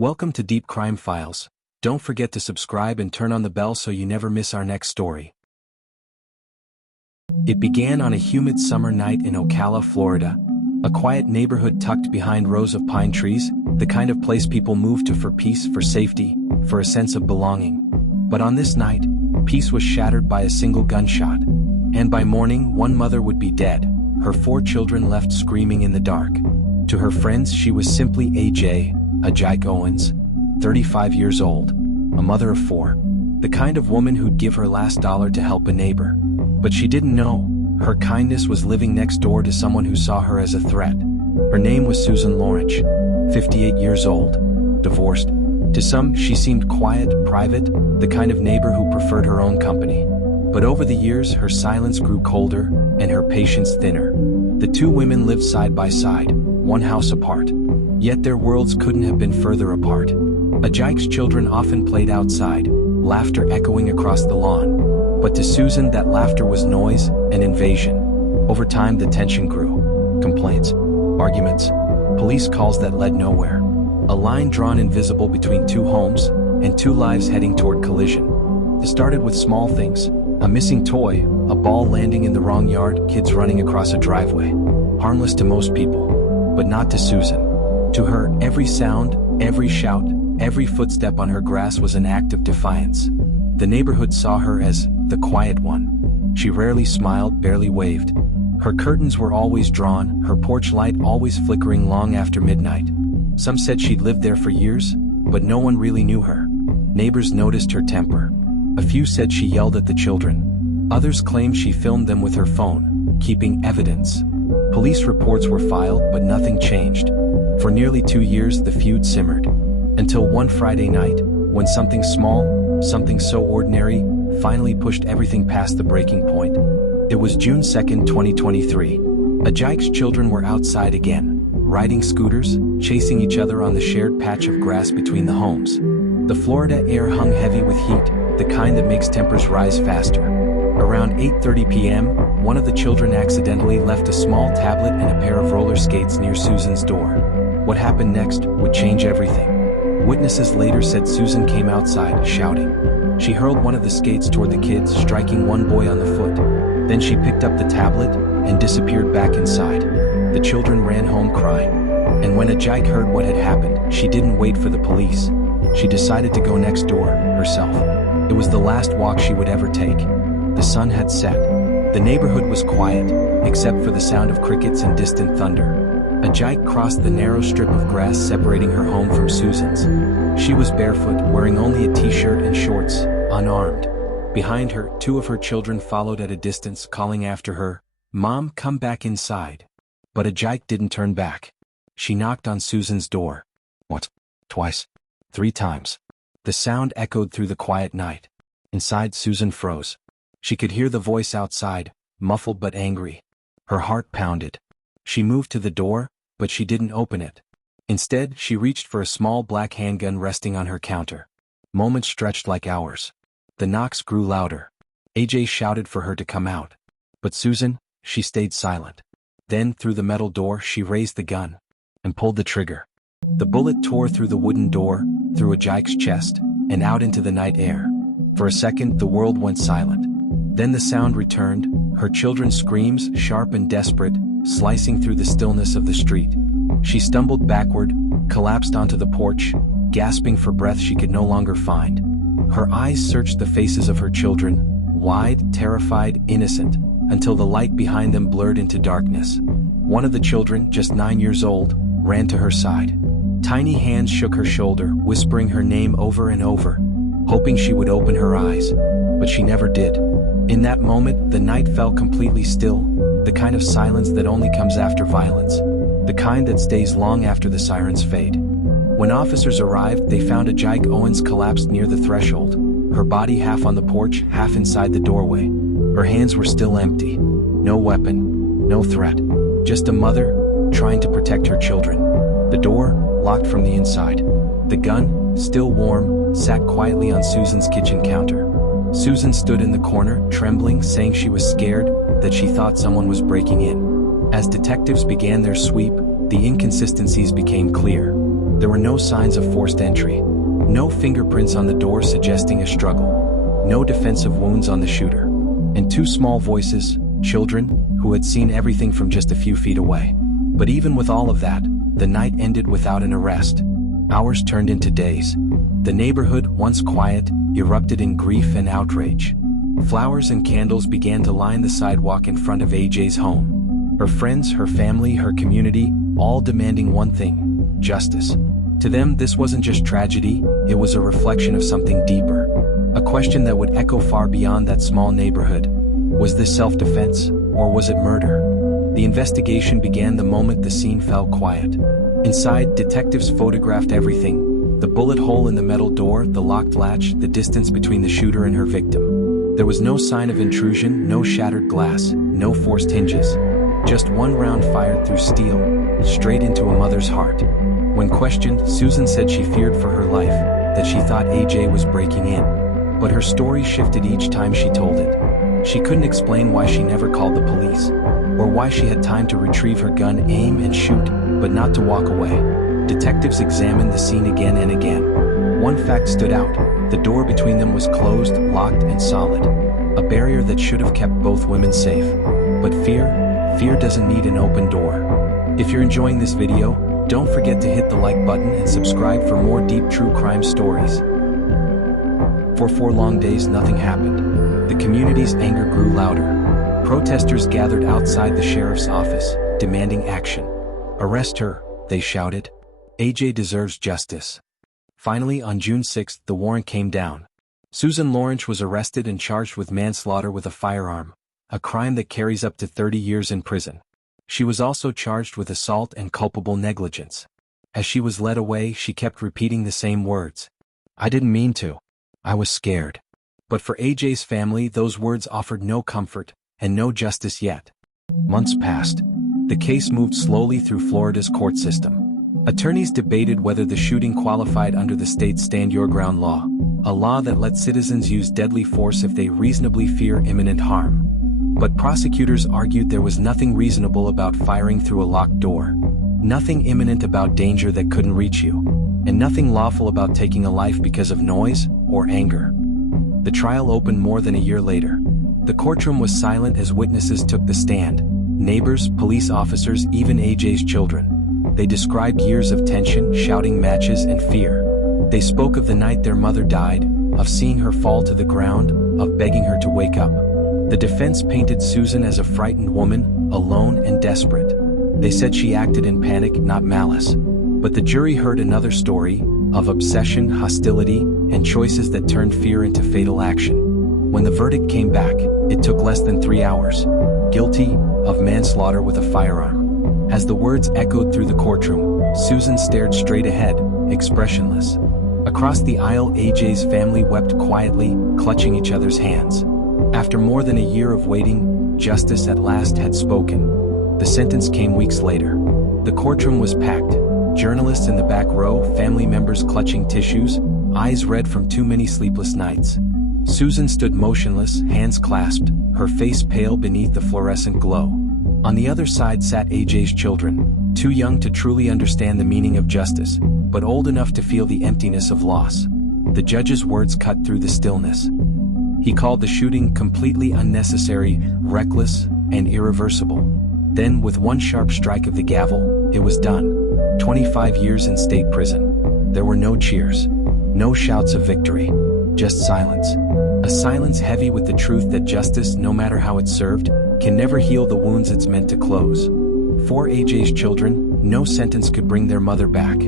Welcome to Deep Crime Files. Don't forget to subscribe and turn on the bell so you never miss our next story. It began on a humid summer night in Ocala, Florida, a quiet neighborhood tucked behind rows of pine trees, the kind of place people move to for peace, for safety, for a sense of belonging. But on this night, peace was shattered by a single gunshot. And by morning, one mother would be dead, her 4 children left screaming in the dark. To her friends, she was simply Ajike Owens, 35 years old, a mother of 4, the kind of woman who'd give her last dollar to help a neighbor. But she didn't know, her kindness was living next door to someone who saw her as a threat. Her name was Susan Lorincz, 58 years old, divorced. To some, she seemed quiet, private, the kind of neighbor who preferred her own company. But over the years, her silence grew colder, and her patience thinner. The 2 women lived side by side, one house apart. Yet their worlds couldn't have been further apart. Ajike's children often played outside, laughter echoing across the lawn. But to Susan, that laughter was noise, an invasion. Over time, the tension grew. Complaints, arguments, police calls that led nowhere. A line drawn invisible between 2 homes, and 2 lives heading toward collision. It started with small things, a missing toy, a ball landing in the wrong yard, kids running across a driveway. Harmless to most people, but not to Susan. To her, every sound, every shout, every footstep on her grass was an act of defiance. The neighborhood saw her as the quiet one. She rarely smiled, barely waved. Her curtains were always drawn, her porch light always flickering long after midnight. Some said she'd lived there for years, but no one really knew her. Neighbors noticed her temper. A few said she yelled at the children. Others claimed she filmed them with her phone, keeping evidence. Police reports were filed, but nothing changed. For nearly 2 years, the feud simmered. Until one Friday night, when something small, something so ordinary, finally pushed everything past the breaking point. It was June 2nd, 2023. Ajike's children were outside again, riding scooters, chasing each other on the shared patch of grass between the homes. The Florida air hung heavy with heat, the kind that makes tempers rise faster. Around 8:30 p.m., one of the children accidentally left a small tablet and a pair of roller skates near Susan's door. What happened next would change everything. Witnesses later said Susan came outside, shouting. She hurled one of the skates toward the kids, striking one boy on the foot. Then she picked up the tablet and disappeared back inside. The children ran home crying. And when Ajike heard what had happened, she didn't wait for the police. She decided to go next door, herself. It was the last walk she would ever take. The sun had set. The neighborhood was quiet, except for the sound of crickets and distant thunder. Ajike crossed the narrow strip of grass separating her home from Susan's. She was barefoot, wearing only a t-shirt and shorts, unarmed. Behind her, 2 of her children followed at a distance, calling after her, "Mom, come back inside." But Ajike didn't turn back. She knocked on Susan's door. Once, twice, 3 times. The sound echoed through the quiet night. Inside, Susan froze. She could hear the voice outside, muffled but angry. Her heart pounded. She moved to the door, but she didn't open it. Instead, she reached for a small black handgun resting on her counter. Moments stretched like hours. The knocks grew louder. AJ shouted for her to come out. But Susan, she stayed silent. Then, through the metal door, she raised the gun and pulled the trigger. The bullet tore through the wooden door, through Ajike's chest, and out into the night air. For a second, the world went silent. Then the sound returned, her children's screams, sharp and desperate, slicing through the stillness of the street. She stumbled backward, collapsed onto the porch, gasping for breath she could no longer find. Her eyes searched the faces of her children, wide, terrified, innocent, until the light behind them blurred into darkness. One of the children, just 9 years old, ran to her side. Tiny hands shook her shoulder, whispering her name over and over, hoping she would open her eyes. But she never did. In that moment, the night fell completely still, the kind of silence that only comes after violence, the kind that stays long after the sirens fade. When officers arrived, they found Ajike Owens collapsed near the threshold, her body half on the porch, half inside the doorway. Her hands were still empty. No weapon, no threat, just a mother trying to protect her children. The door, locked from the inside. The gun, still warm, sat quietly on Susan's kitchen counter. Susan stood in the corner, trembling, saying she was scared, that she thought someone was breaking in. As detectives began their sweep, the inconsistencies became clear. There were no signs of forced entry. No fingerprints on the door suggesting a struggle. No defensive wounds on the shooter. And two small voices, children, who had seen everything from just a few feet away. But even with all of that, the night ended without an arrest. Hours turned into days. The neighborhood, once quiet, erupted in grief and outrage. Flowers and candles began to line the sidewalk in front of AJ's home. Her friends, her family, her community, all demanding one thing: justice. To them, this wasn't just tragedy, it was a reflection of something deeper. A question that would echo far beyond that small neighborhood. Was this self-defense, or was it murder? The investigation began the moment the scene fell quiet. Inside, detectives photographed everything: the bullet hole in the metal door, the locked latch, the distance between the shooter and her victim. There was no sign of intrusion, no shattered glass, no forced hinges. Just one round fired through steel, straight into a mother's heart. When questioned, Susan said she feared for her life, that she thought AJ was breaking in. But her story shifted each time she told it. She couldn't explain why she never called the police, or why she had time to retrieve her gun, aim and shoot, but not to walk away. Detectives examined the scene again and again. One fact stood out: the door between them was closed, locked, and solid. A barrier that should have kept both women safe. But fear doesn't need an open door. If you're enjoying this video, don't forget to hit the like button and subscribe for more deep true crime stories. For 4 long days, nothing happened. The community's anger grew louder. Protesters gathered outside the sheriff's office, demanding action. "Arrest her," they shouted. "AJ deserves justice." Finally, on June 6, the warrant came down. Susan Lorincz was arrested and charged with manslaughter with a firearm, a crime that carries up to 30 years in prison. She was also charged with assault and culpable negligence. As she was led away, she kept repeating the same words: "I didn't mean to. I was scared." But for AJ's family, those words offered no comfort, and no justice yet. Months passed. The case moved slowly through Florida's court system. Attorneys debated whether the shooting qualified under the state's Stand Your Ground law, a law that lets citizens use deadly force if they reasonably fear imminent harm. But prosecutors argued there was nothing reasonable about firing through a locked door, nothing imminent about danger that couldn't reach you, and nothing lawful about taking a life because of noise or anger. The trial opened more than a year later. The courtroom was silent as witnesses took the stand: neighbors, police officers, even AJ's children. They described years of tension, shouting matches, and fear. They spoke of the night their mother died, of seeing her fall to the ground, of begging her to wake up. The defense painted Susan as a frightened woman, alone and desperate. They said she acted in panic, not malice. But the jury heard another story, of obsession, hostility, and choices that turned fear into fatal action. When the verdict came back, it took less than 3 hours. Guilty of manslaughter with a firearm. As the words echoed through the courtroom, Susan stared straight ahead, expressionless. Across the aisle, AJ's family wept quietly, clutching each other's hands. After more than a year of waiting, justice at last had spoken. The sentence came weeks later. The courtroom was packed. Journalists in the back row, family members clutching tissues, eyes red from too many sleepless nights. Susan stood motionless, hands clasped, her face pale beneath the fluorescent glow. On the other side sat AJ's children, too young to truly understand the meaning of justice, but old enough to feel the emptiness of loss. The judge's words cut through the stillness. He called the shooting completely unnecessary, reckless, and irreversible. Then, with one sharp strike of the gavel, it was done. 25 years in state prison. There were no cheers, no shouts of victory, just silence. A silence heavy with the truth that justice, no matter how it's served, can never heal the wounds it's meant to close. For AJ's children, no sentence could bring their mother back.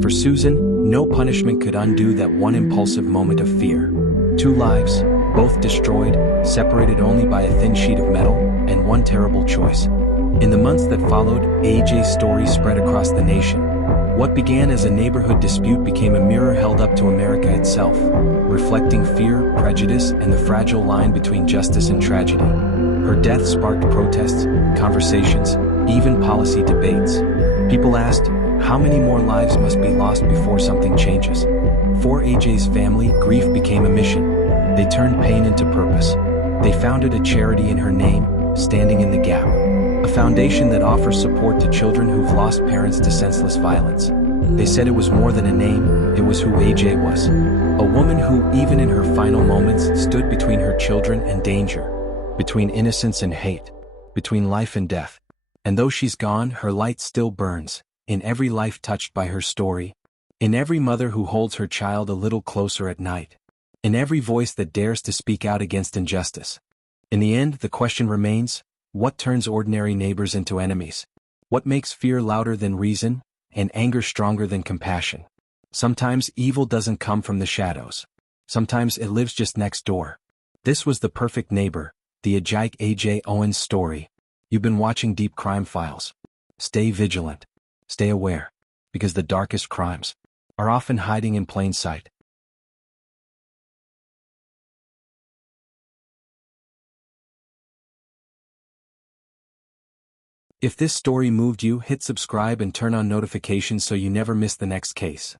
For Susan, no punishment could undo that one impulsive moment of fear. 2 lives, both destroyed, separated only by a thin sheet of metal, and one terrible choice. In the months that followed, AJ's story spread across the nation. What began as a neighborhood dispute became a mirror held up to America itself, reflecting fear, prejudice, and the fragile line between justice and tragedy. Her death sparked protests, conversations, even policy debates. People asked, how many more lives must be lost before something changes? For AJ's family, grief became a mission. They turned pain into purpose. They founded a charity in her name, Standing in the Gap. A foundation that offers support to children who've lost parents to senseless violence. They said it was more than a name, it was who Ajike was. A woman who, even in her final moments, stood between her children and danger, between innocence and hate, between life and death. And though she's gone, her light still burns, in every life touched by her story, in every mother who holds her child a little closer at night, in every voice that dares to speak out against injustice. In the end, the question remains, what turns ordinary neighbors into enemies? What makes fear louder than reason, and anger stronger than compassion? Sometimes evil doesn't come from the shadows. Sometimes it lives just next door. This was The Perfect Neighbor, the Ajike Owens story. You've been watching Deep Crime Files. Stay vigilant. Stay aware. Because the darkest crimes are often hiding in plain sight. If this story moved you, hit subscribe and turn on notifications so you never miss the next case.